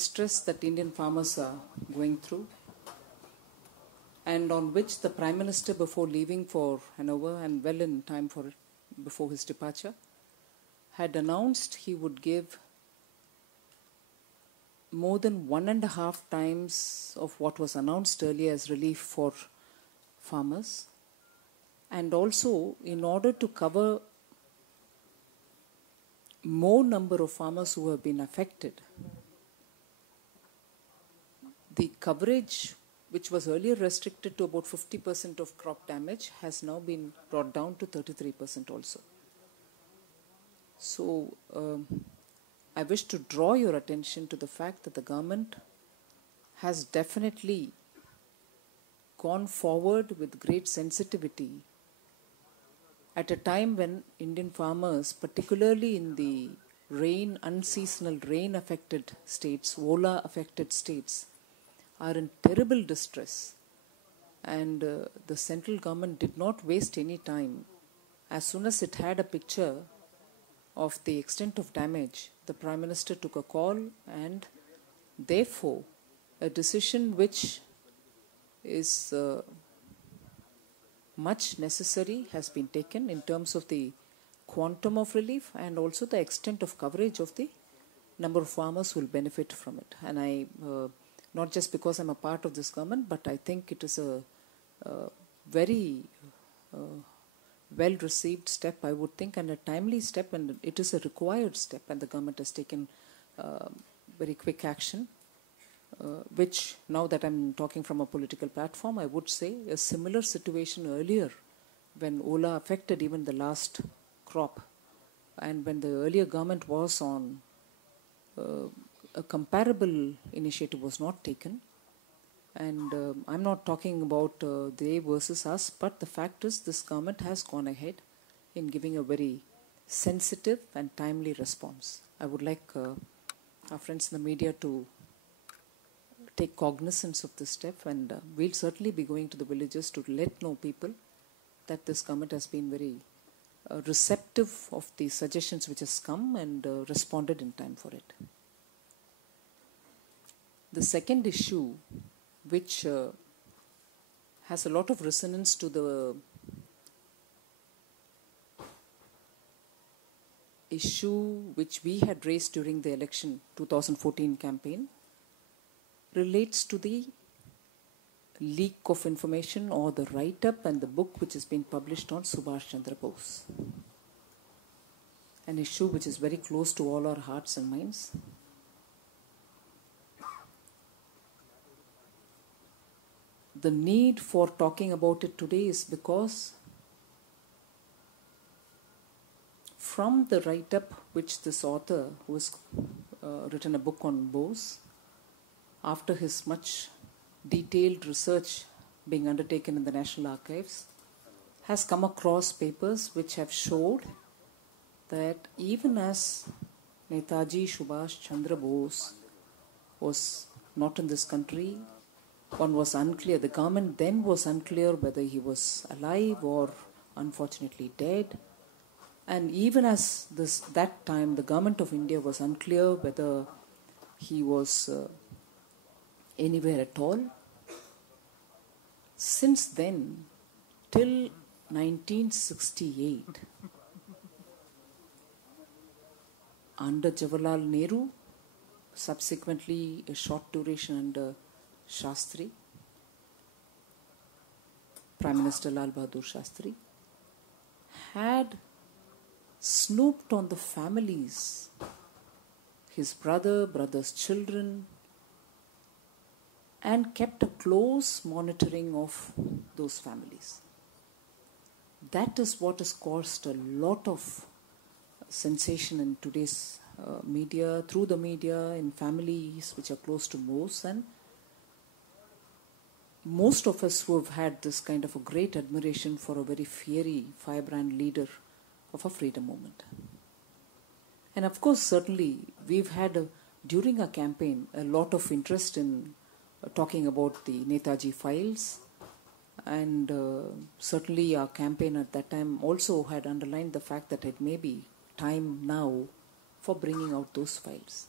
distress that Indian farmers are going through, and on which the Prime Minister, before leaving for Hanover and well in time for it, before his departure, had announced he would give more than 1.5 times of what was announced earlier as relief for farmers. And also, in order to cover more number of farmers who have been affected, the coverage, which was earlier restricted to about 50% of crop damage, has now been brought down to 33% also. So, I wish to draw your attention to the fact that the government has definitely gone forward with great sensitivity at a time when Indian farmers, particularly in the unseasonal rain affected states, Ola affected states, are in terrible distress. And the central government did not waste any time. As soon as it had a picture of the extent of damage, the Prime Minister took a call, and therefore a decision which is much necessary has been taken in terms of the quantum of relief and also the extent of coverage of the number of farmers who will benefit from it. And I, not just because I'm a part of this government, but I think it is a very well received step, I would think, and a timely step, and it is a required step, and the government has taken very quick action. Which, now that I'm talking from a political platform, I would say a similar situation earlier when Ola affected even the last crop, and when the earlier government was on a comparable initiative was not taken. And I'm not talking about they versus us, but the fact is this government has gone ahead in giving a very sensitive and timely response. I would like our friends in the media to take cognizance of this step, and we'll certainly be going to the villages to let know people that this government has been very receptive of the suggestions which has come and responded in time for it. The second issue, which has a lot of resonance to the issue which we had raised during the election 2014 campaign, relates to the leak of information or the write-up and the book which has been published on Subhash Chandra Bose. An issue which is very close to all our hearts and minds. The need for talking about it today is because from the write-up which this author, who has written a book on Bose, after his much detailed research being undertaken in the National Archives, has come across papers which have showed that even as Netaji Subhash Chandra Bose was not in this country, one was unclear, the government then was unclear whether he was alive or unfortunately dead. And even as that time the government of India was unclear whether he was anywhere at all. Since then, till 1968, under Jawaharlal Nehru, subsequently a short duration under Shastri, Prime Minister Lal Bahadur Shastri, had snooped on the families, his brother's children, and kept a close monitoring of those families. That is what has caused a lot of sensation in today's media, through the media, in families which are close to Bose, and most of us who have had this kind of a great admiration for a very fiery, firebrand leader of a freedom movement. And of course, certainly, we've had, during our campaign, a lot of interest in talking about the Netaji files, and certainly our campaign at that time also had underlined the fact that it may be time now for bringing out those files.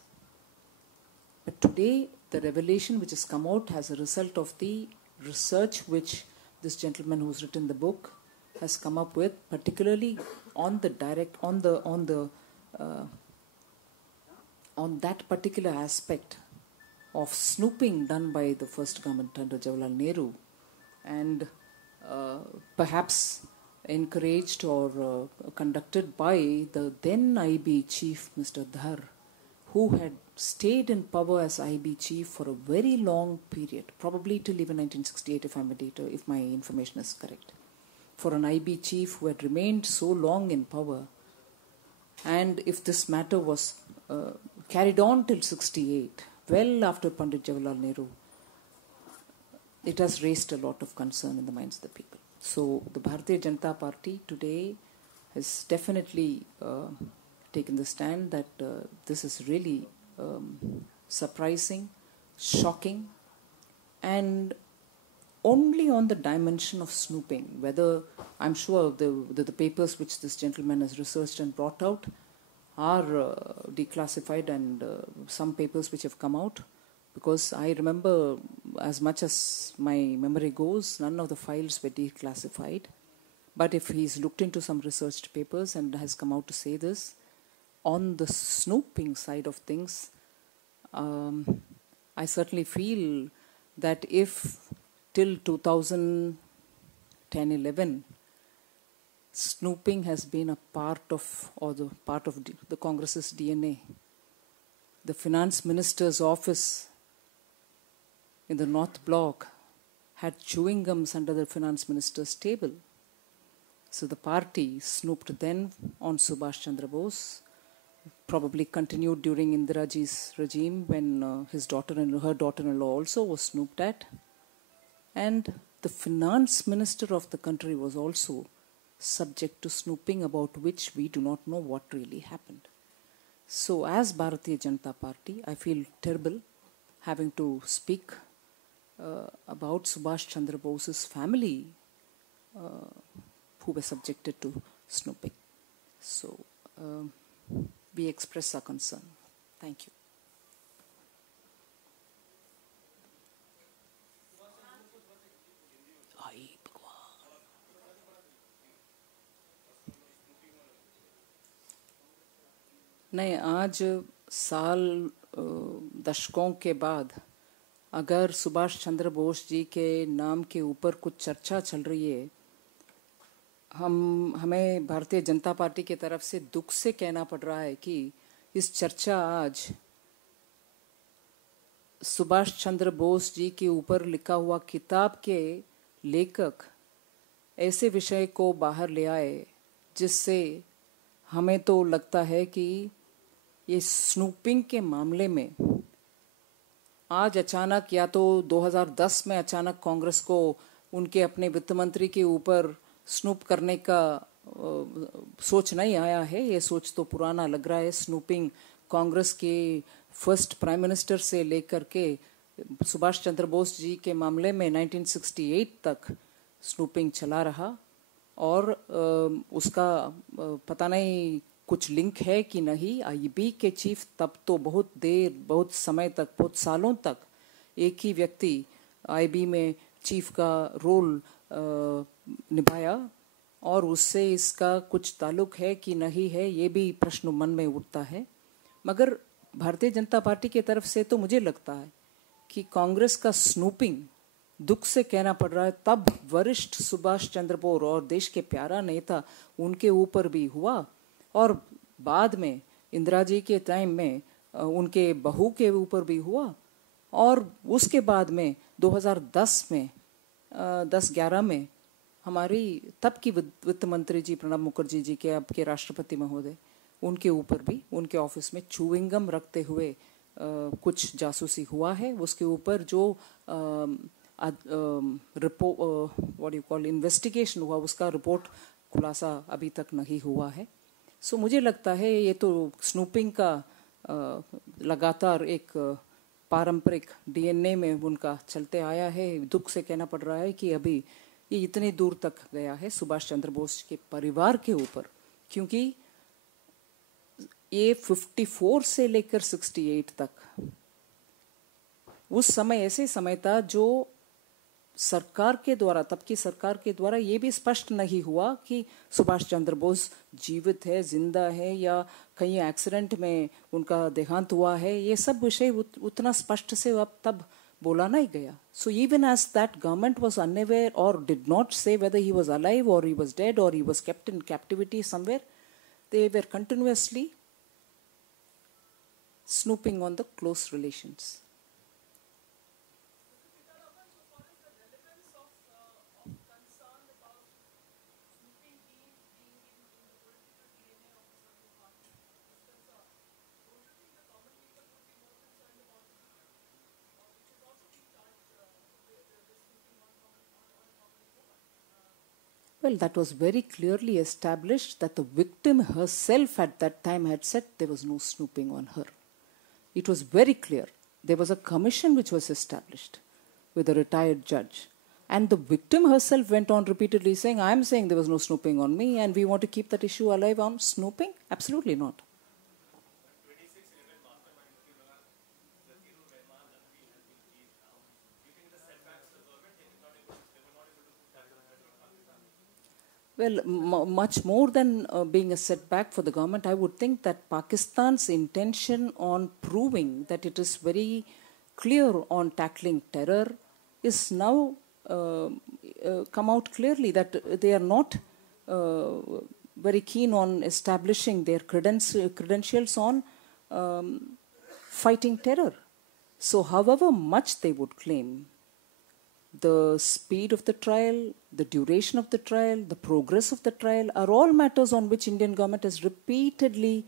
But today, the revelation which has come out as a result of the research which this gentleman who's written the book has come up with, particularly on the on that particular aspect of snooping done by the first government under Jawaharlal Nehru, and perhaps encouraged or conducted by the then IB chief, Mr. Dhar, who had stayed in power as IB chief for a very long period, probably till even 1968, if my information is correct. For an IB chief who had remained so long in power, and if this matter was carried on till 68, well after Pandit Jawaharlal Nehru, it has raised a lot of concern in the minds of the people. So the Bharatiya Janata Party today has definitely taken the stand that this is really surprising, shocking, and only on the dimension of snooping. Whether, I'm sure the papers which this gentleman has researched and brought out are declassified, and some papers which have come out, because I remember, as much as my memory goes, none of the files were declassified. But if he's looked into some researched papers and has come out to say this, on the snooping side of things, I certainly feel that if till 2010-11, snooping has been a part of, or the part of the Congress's DNA. The finance minister's office in the North Block had chewing gums under the finance minister's table. So the party snooped then on Subhash Chandra Bose, probably continued during Indiraji's regime when her daughter-in-law also was snooped at. And the finance minister of the country was also subject to snooping, about which we do not know what really happened. So as Bharatiya Janata Party, I feel terrible having to speak about Subhash Chandra Bose's family who were subjected to snooping. So we express our concern. Thank you. नहीं, आज साल दशकों के बाद अगर सुभाष चंद्र बोस जी के नाम के ऊपर कुछ चर्चा चल रही है, हमें भारतीय जनता पार्टी की तरफ से दुख से कहना पड़ रहा है कि इस चर्चा आज सुभाष चंद्र बोस जी के ऊपर लिखा हुआ किताब के लेखक ऐसे विषय को बाहर ले आए जिससे हमें तो लगता है कि ये स्नूपिंग के मामले में आज अचानक, या तो 2010 में अचानक कांग्रेस को उनके अपने वित्त मंत्री के ऊपर स्नूप करने का सोच नहीं आया है। ये सोच तो पुराना लग रहा है। स्नूपिंग कांग्रेस के फर्स्ट प्राइम मिनिस्टर से लेकर के सुभाष चंद्र बोस जी के मामले में 1968 तक स्नूपिंग चला रहा, और उसका पता नहीं कुछ लिंक है कि नहीं। आईबी के चीफ तब तो बहुत देर, बहुत समय तक, बहुत सालों तक एक ही व्यक्ति आईबी में चीफ का रोल निभाया, और उससे इसका कुछ ताल्लुक है कि नहीं है, ये भी प्रश्न मन में उठता है। मगर भारतीय जनता पार्टी की तरफ से तो मुझे लगता है कि कांग्रेस का स्नूपिंग, दुख से कहना पड़ रहा है, तब वरिष्ठ सुभाष चंद्र बोस और देश के प्यारा नेता उनके ऊपर भी हुआ, और बाद में इंदिरा जी के टाइम में उनके बहू के ऊपर भी हुआ, और उसके बाद में 2010 में 10-11 में हमारी तब की वित्त मंत्री जी प्रणब मुखर्जी जी के, अब के राष्ट्रपति महोदय, उनके ऊपर भी उनके ऑफिस में चूइंगम रखते हुए कुछ जासूसी हुआ है। उसके ऊपर जो व्हाट यू कॉल इन्वेस्टिगेशन हुआ, उसका रिपोर्ट खुलासा अभी तक नहीं हुआ है। सो मुझे लगता है ये तो स्नूपिंग का लगातार एक पारंपरिक डीएनए में उनका चलते आया है। दुख से कहना पड़ रहा है कि अभी ये इतने दूर तक गया है सुभाष चंद्र बोस के परिवार के ऊपर, क्योंकि ये 54 से लेकर 68 तक उस समय ऐसे समय था जो सरकार के द्वारा, तब की सरकार के द्वारा ये भी स्पष्ट नहीं हुआ कि सुभाष चंद्र बोस जीवित है, जिंदा है, या कहीं एक्सीडेंट में उनका देहांत हुआ है. ये सब विषय उतना स्पष्ट से अब तब बोला नहीं गया. So even as that government was unaware or did not say whether he was alive or he was dead or he was kept in captivity somewhere, they were continuously snooping on the close relations. Well, that was very clearly established that the victim herself at that time had said there was no snooping on her. It was very clear. There was a commission which was established with a retired judge. And the victim herself went on repeatedly saying, I am saying there was no snooping on me and we want to keep that issue alive on snooping? Absolutely not. Well, much more than being a setback for the government, I would think that Pakistan's intention on proving that it is very clear on tackling terror is now come out clearly that they are not very keen on establishing their credentials on fighting terror. So however much they would claim, the speed of the trial, the duration of the trial, the progress of the trial are all matters on which Indian government has repeatedly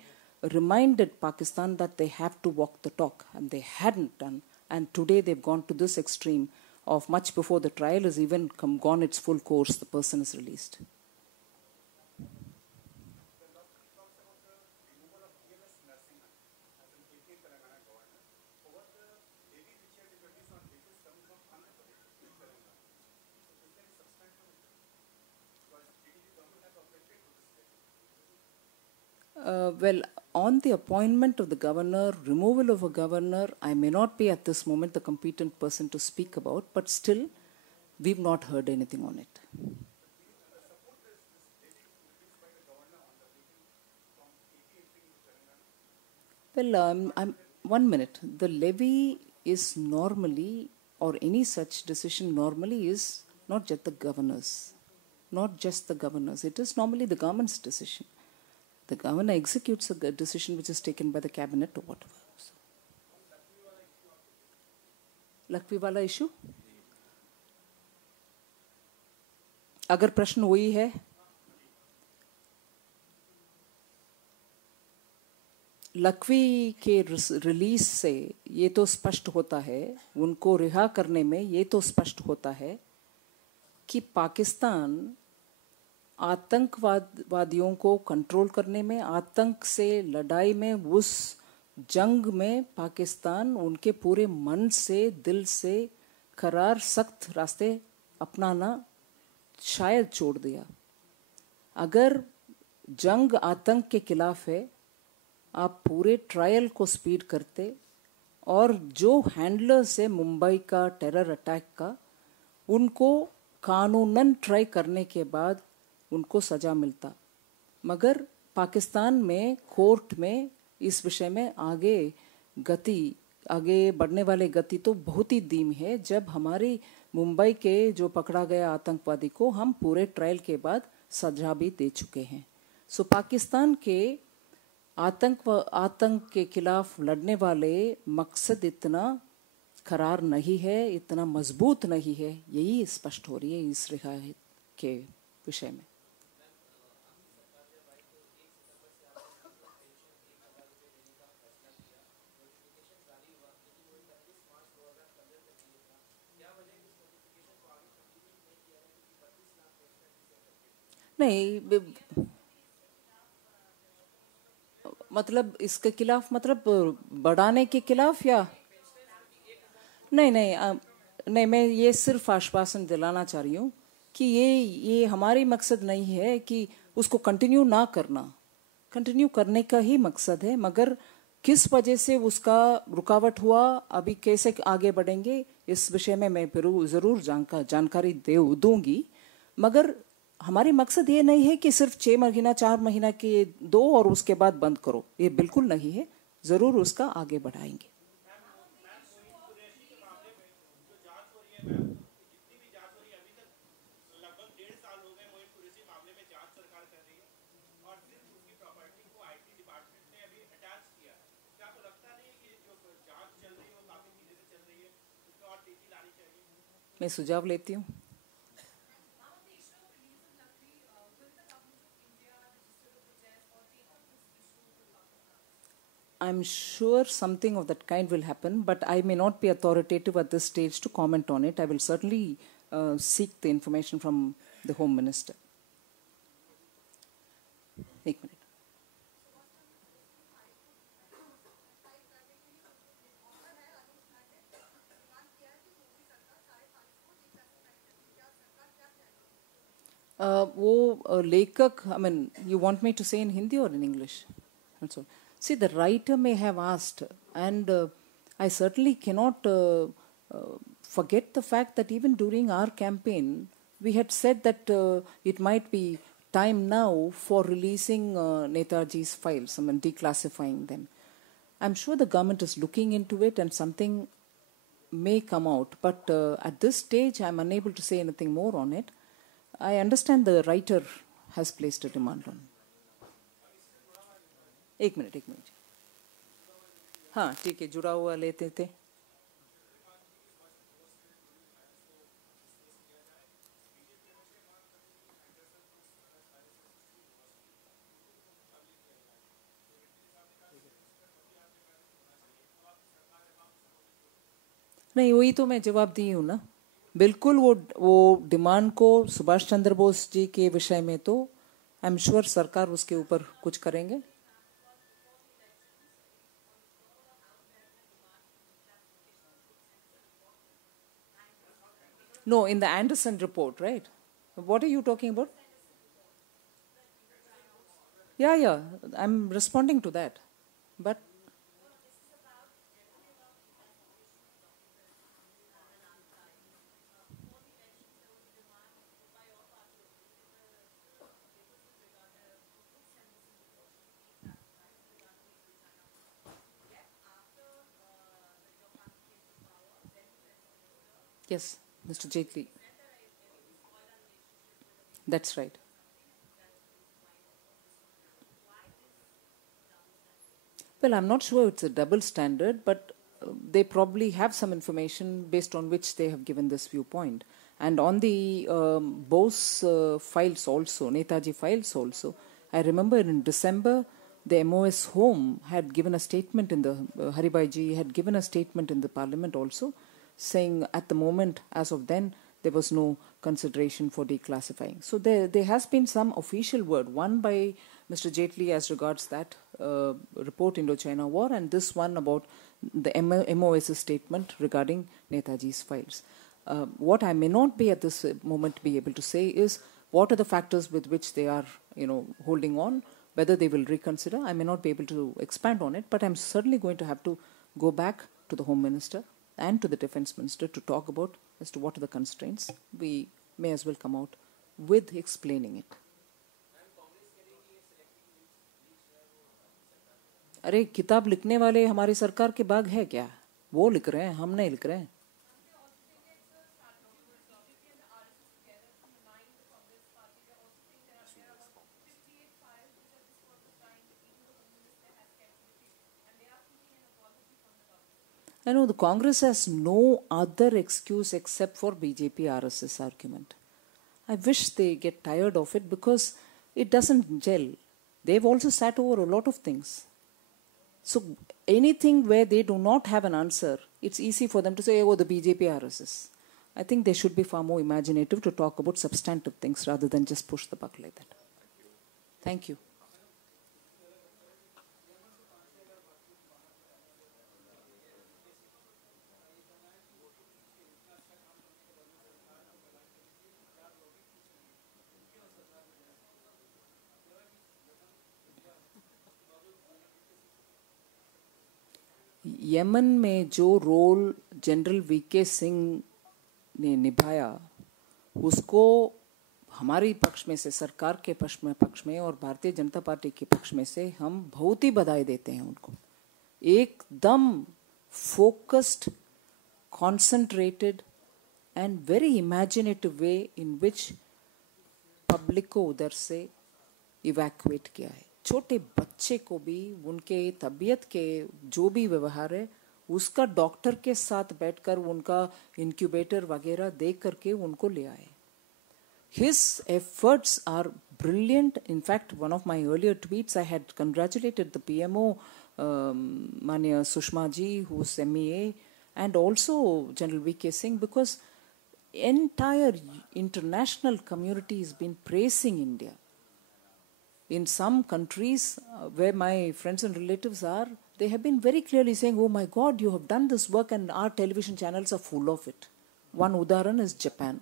reminded Pakistan that they have to walk the talk, and they hadn't done. And today they've gone to this extreme of much before the trial has even gone its full course, the person is released. Well, on the appointment of the governor, removal of a governor, I may not be at this moment the competent person to speak about, but still, we've not heard anything on it. Well, 1 minute. The levy is normally, or any such decision normally is not just the governors. Not just the governors. It is normally the government's decision. The governor executes a decision which is taken by the cabinet or whatever. So. Lakhvi वाला issue, अगर प्रश्न वही है, लखवी के release से ये तो स्पष्ट होता है, उनको रिहा करने में ये तो स्पष्ट होता है कि पाकिस्तान आतंकवादियों को कंट्रोल करने में, आतंक से लड़ाई में, उस जंग में पाकिस्तान उनके पूरे मन से, दिल से करार सख्त रास्ते अपनाना शायद छोड़ दिया. अगर जंग आतंक के खिलाफ है, आप पूरे ट्रायल को स्पीड करते और जो हैंडलर्स है मुंबई का टेरर अटैक का, उनको कानूनन ट्राई करने के बाद उनको सजा मिलता. मगर पाकिस्तान में कोर्ट में इस विषय में आगे बढ़ने वाले गति तो बहुत ही धीम है. जब हमारी मुंबई के जो पकड़ा गया आतंकवादी को हम पूरे ट्रायल के बाद सजा भी दे चुके हैं. सो पाकिस्तान के आतंक के खिलाफ लड़ने वाले मकसद इतना करार नहीं है, इतना मजबूत नहीं है, यही स्पष्ट हो रही है इस रिहाई के विषय में. नहीं, मतलब इसके खिलाफ, मतलब बढ़ाने के खिलाफ, या नहीं, मैं ये सिर्फ आश्वासन दिलाना चाह रही हूँ कि ये हमारी मकसद नहीं है कि उसको कंटिन्यू ना करना. कंटिन्यू करने का ही मकसद है, मगर किस वजह से उसका रुकावट हुआ, अभी कैसे आगे बढ़ेंगे, इस विषय में मैं ज़रूर जानकारी दूंगी। मगर हमारी मकसद ये नहीं है कि सिर्फ 6 महीना 4 महीना के दो और उसके बाद बंद करो, ये बिल्कुल नहीं है। ज़रूर उसका आगे बढ़ाएंगे। मैं सुझाव लेती हूँ। I'm sure something of that kind will happen, but I may not be authoritative at this stage to comment on it. I will certainly seek the information from the Home Minister. एक minute. वो लेखक, I mean, you want me to say in Hindi or in English? That's all. See, the writer may have asked, and I certainly cannot forget the fact that even during our campaign, we had said that it might be time now for releasing Netaji's files, I mean, declassifying them. I'm sure the government is looking into it and something may come out, but at this stage, I'm unable to say anything more on it. I understand the writer has placed a demand on. एक minute. हाँ ठीक है, जुड़ा हुआ लेते थे। नहीं, वही तो मैं जवाब दी हूँ ना। बिल्कुल वो डिमांड को सुभाष चंद्र बोस जी के विषय में तो आई एम श्योर सरकार उसके ऊपर कुछ करेंगे। No, in the Anderson report, right? What are you talking about? Yeah, I'm responding to that. But yes, Mr. Jaitley. That's right. Well, I'm not sure it's a double standard, but they probably have some information based on which they have given this viewpoint. And on the Bose files also, Netaji files also, I remember in December, the MOS Home had given a statement in the, Haribhai ji had given a statement in the parliament also, saying at the moment, as of then, there was no consideration for declassifying. So there has been some official word, one by Mr. Jaitley as regards that report Indo-China War, and this one about the MOS's statement regarding Netaji's files. What I may not be at this moment be able to say is what are the factors with which they are, holding on, whether they will reconsider. I may not be able to expand on it, but I'm certainly going to have to go back to the Home Minister and to the Defense Minister to talk about as to what are the constraints. We may as well come out with explaining it. अरे किताब लिखने वाले हमारी सरकार के बाग है क्या? वो लिख रहे हैं, हम नहीं लिख रहे हैं। I know the Congress has no other excuse except for BJP RSS argument. I wish they get tired of it because it doesn't gel. They've also sat over a lot of things. So anything where they do not have an answer, it's easy for them to say, oh, the BJP RSS. I think they should be far more imaginative to talk about substantive things rather than just push the buck like that. Thank you. Yemen में जो role general VK Singh ने निभाया, उसको हमारी पक्ष में से, सरकार के पक्ष में और भारतीय जनता पार्टी के पक्ष में से हम बहुत ही बधाई देते हैं उनको. एकदम focused, concentrated and very imaginative way in which public को उधर से इवैक्यूएट किया है. छोटे बच्चे को भी उनके तबीयत के जो भी व्यवहार है उसका डॉक्टर के साथ बैठकर उनका इंक्यूबेटर वगैरह देख करके उनको ले आए. His efforts are brilliant. In fact, one of my earlier tweets, I had congratulated the PMO, Manya Sushma ji, who's MEA, and also General V.K. Singh, because entire international community has been praising India. In some countries where my friends and relatives are, they have been very clearly saying, oh my God, you have done this work and our television channels are full of it. One udaharan is Japan.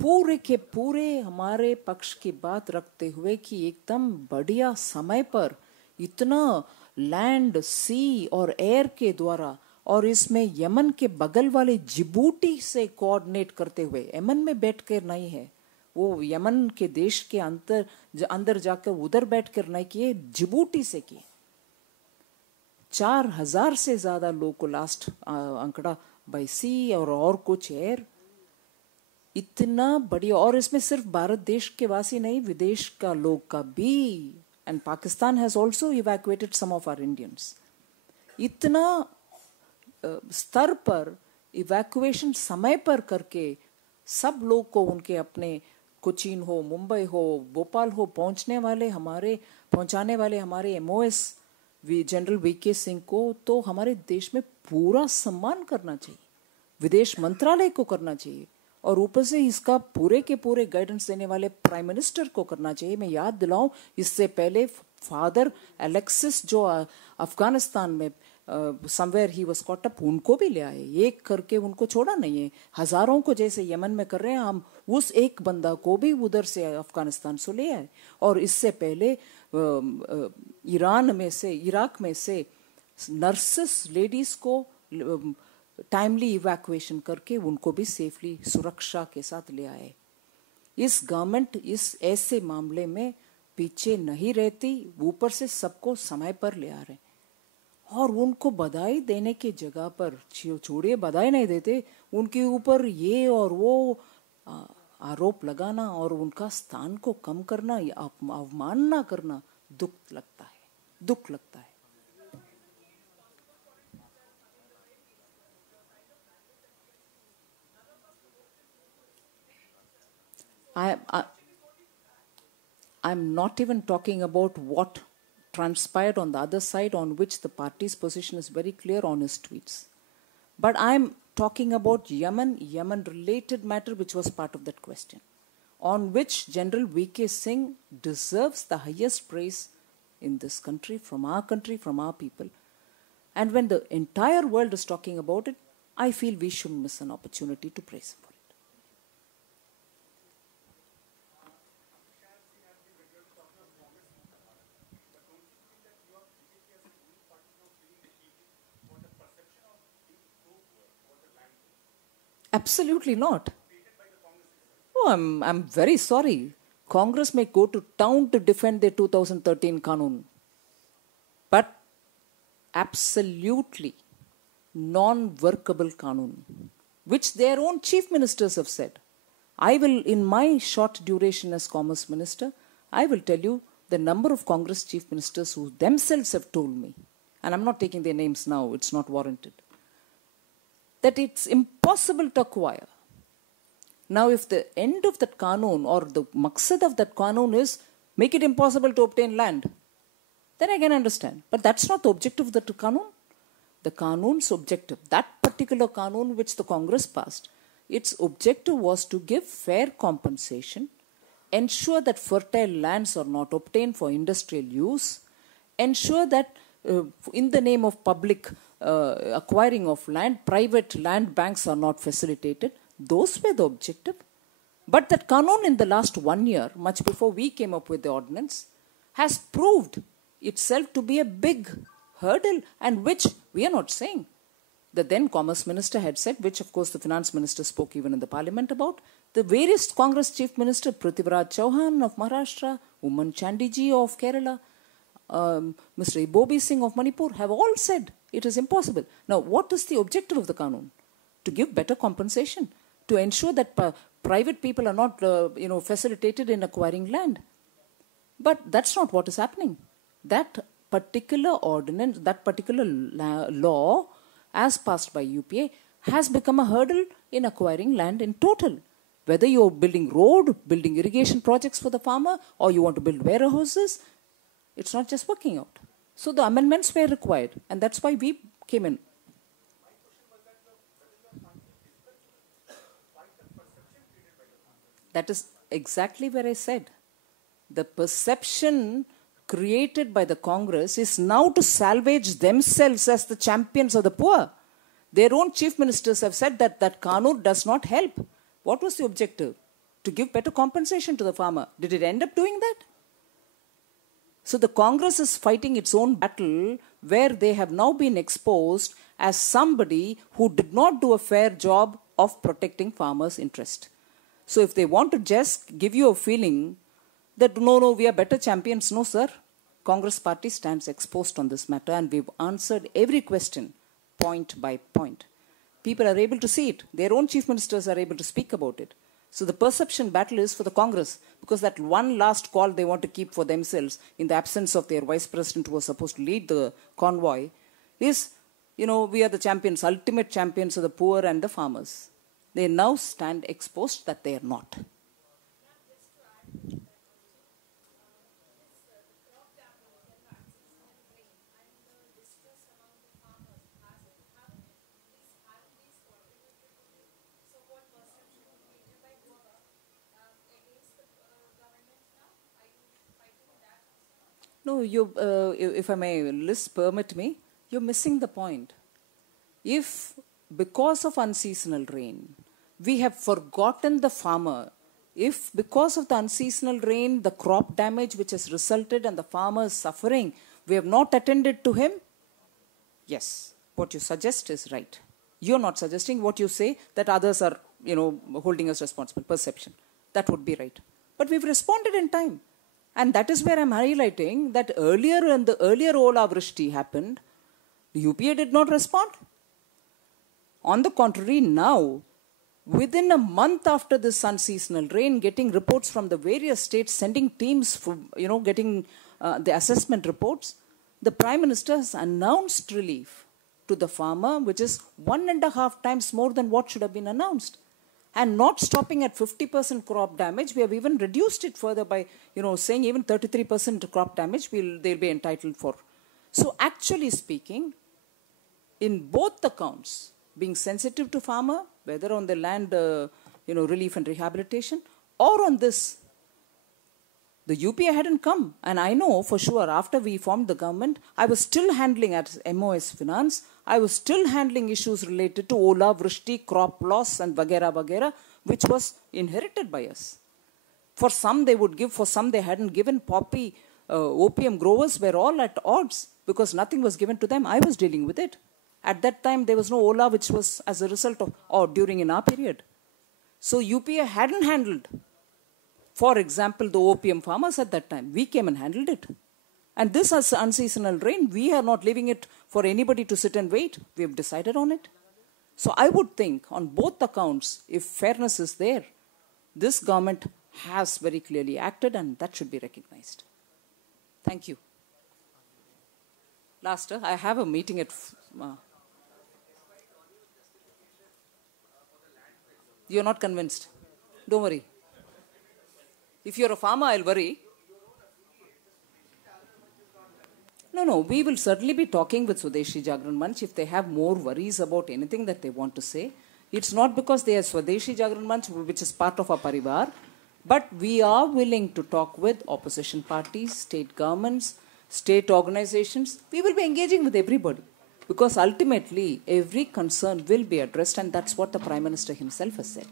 पूरे के पूरे हमारे पक्ष की बात रखते हुए कि एकदम बढ़िया समय पर इतना लैंड, सी और एयर के द्वारा, और इसमें यमन के बगल वाले जिबूटी से कोऑर्डिनेट करते हुए, यमन में बैठ कर नहीं है वो, यमन के देश के अंदर जाकर उधर बैठ कर नहीं किए, जिबूटी से किए. 4,000 से ज्यादा लोग को लास्ट आंकड़ा बाई सी और कुछ एयर. इतना बढ़िया. और इसमें सिर्फ भारत देश के वासी नहीं, विदेश का लोग का भी, and Pakistan has also evacuated some of our Indians. इतना स्तर पर इवैक्यूएशन समय पर करके सब लोग को उनके अपने कोचीन हो, मुंबई हो, भोपाल हो पहुंचाने वाले हमारे MOS जनरल वीके सिंह को तो हमारे देश में पूरा सम्मान करना चाहिए, विदेश मंत्रालय को करना चाहिए, और ऊपर से इसका पूरे के पूरे गाइडेंस देने वाले प्राइम मिनिस्टर को करना चाहिए. मैं याद दिलाऊं, इससे पहले फादर एलेक्सिस जो अफगानिस्तान में somewhere he was caught up, उनको भी ले आए. एक करके उनको छोड़ा नहीं है. हजारों को जैसे यमन में कर रहे हैं, हम उस एक बंदा को भी उधर से अफगानिस्तान से ले आए. और इससे पहले इराक में से नर्सेस लेडीज को टाइमली इवैक्यूएशन करके उनको भी सेफली सुरक्षा के साथ ले आए. इस गवर्नमेंट इस ऐसे मामले में पीछे नहीं रहती, ऊपर से सबको समय पर ले आ रहे. और उनको बधाई देने की जगह पर, छोड़िए बधाई नहीं देते, उनके ऊपर ये और वो आरोप लगाना और उनका स्थान को कम करना या अवमानना करना दुख लगता है. I'm not even talking about what transpired on the other side, on which the party's position is very clear on his tweets. But I'm talking about Yemen-related matter, which was part of that question, on which General V.K. Singh deserves the highest praise in this country, from our people. And when the entire world is talking about it, I feel we shouldn't miss an opportunity to praise him for it. Absolutely not. Oh, I'm very sorry. Congress may go to town to defend their 2013 Qanun, but absolutely non-workable Qanun, which their own chief ministers have said. I will, in my short duration as Commerce Minister, I will tell you the number of Congress chief ministers who themselves have told me, and I'm not taking their names now, it's not warranted, that it's impossible to acquire. Now, if the end of that Qanun or the maqsad of that Qanun is make it impossible to obtain land, then I can understand. But that's not the objective of the Qanun. The Qanun's objective, that particular Qanun which the Congress passed, its objective was to give fair compensation, ensure that fertile lands are not obtained for industrial use, ensure that in the name of public acquiring of land, private land banks are not facilitated. Those were the objective. But that Qanun in the last 1 year, much before we came up with the ordinance, has proved itself to be a big hurdle, and which we are not saying. The then Commerce Minister had said, which of course the Finance Minister spoke even in the Parliament about, the various Congress Chief Minister, Prithviraj Chauhan of Maharashtra, Umman Chandiji of Kerala, Mr. Ibobi Singh of Manipur have all said it is impossible. Now, what is the objective of the Qanun? To give better compensation, to ensure that private people are not, facilitated in acquiring land. But that's not what is happening. That particular ordinance, that particular law, as passed by UPA, has become a hurdle in acquiring land in total. Whether you're building road, building irrigation projects for the farmer, or you want to build warehouses, it's not just working out. So the amendments were required, and that's why we came in. That is exactly where I said. The perception created by the Congress is now to salvage themselves as the champions of the poor. Their own chief ministers have said that that Qanun does not help. What was the objective? To give better compensation to the farmer. Did it end up doing that? So the Congress is fighting its own battle where they have now been exposed as somebody who did not do a fair job of protecting farmers' interest. So if they want to just give you a feeling that no, we are better champions, no sir. Congress party stands exposed on this matter, and we've answered every question point by point. People are able to see it. Their own chief ministers are able to speak about it. So the perception battle is for the Congress, because that one last call they want to keep for themselves in the absence of their vice president who was supposed to lead the convoy is, we are the champions, ultimate champions of the poor and the farmers. They now stand exposed that they are not. No, if I may, Liz, permit me, you're missing the point. If, because of unseasonal rain, we have forgotten the farmer, if because of the unseasonal rain, the crop damage which has resulted and the farmer's suffering, we have not attended to him, yes, what you suggest is right. You're not suggesting what you say, that others are, holding us responsible, perception. That would be right. But we've responded in time. And that is where I'm highlighting that earlier, when the earlier Ola Vrishti happened, the UPA did not respond. On the contrary, now, within a month after this unseasonal rain, getting reports from the various states, sending teams for, getting the assessment reports, the Prime Minister has announced relief to the farmer, which is 1.5 times more than what should have been announced. And not stopping at 50% crop damage, we have even reduced it further by, saying even 33% crop damage they'll be entitled for. So actually speaking, in both the counts, being sensitive to farmer, whether on the land, relief and rehabilitation, or on this, the UPA hadn't come. And I know for sure after we formed the government, I was still handling at MOS Finance, I was still handling issues related to Ola, Vrishti, crop loss and vagera, which was inherited by us. For some they would give, for some they hadn't given. Poppy, opium growers were all at odds because nothing was given to them. I was dealing with it. At that time there was no Ola which was as a result of, or during in our period. So UPA hadn't handled, for example, the opium farmers at that time. We came and handled it. And this as unseasonal rain, we are not leaving it for anybody to sit and wait. We have decided on it. So I would think on both accounts, if fairness is there, this government has very clearly acted and that should be recognized. Thank you. Last, I have a meeting at... You're not convinced. Don't worry. If you're a farmer, I'll worry. No, we will certainly be talking with Swadeshi Jagran Manch if they have more worries about anything that they want to say. It's not because they are Swadeshi Jagran Manch, which is part of our parivar, but we are willing to talk with opposition parties, state governments, state organizations. We will be engaging with everybody because ultimately every concern will be addressed, and that's what the Prime Minister himself has said.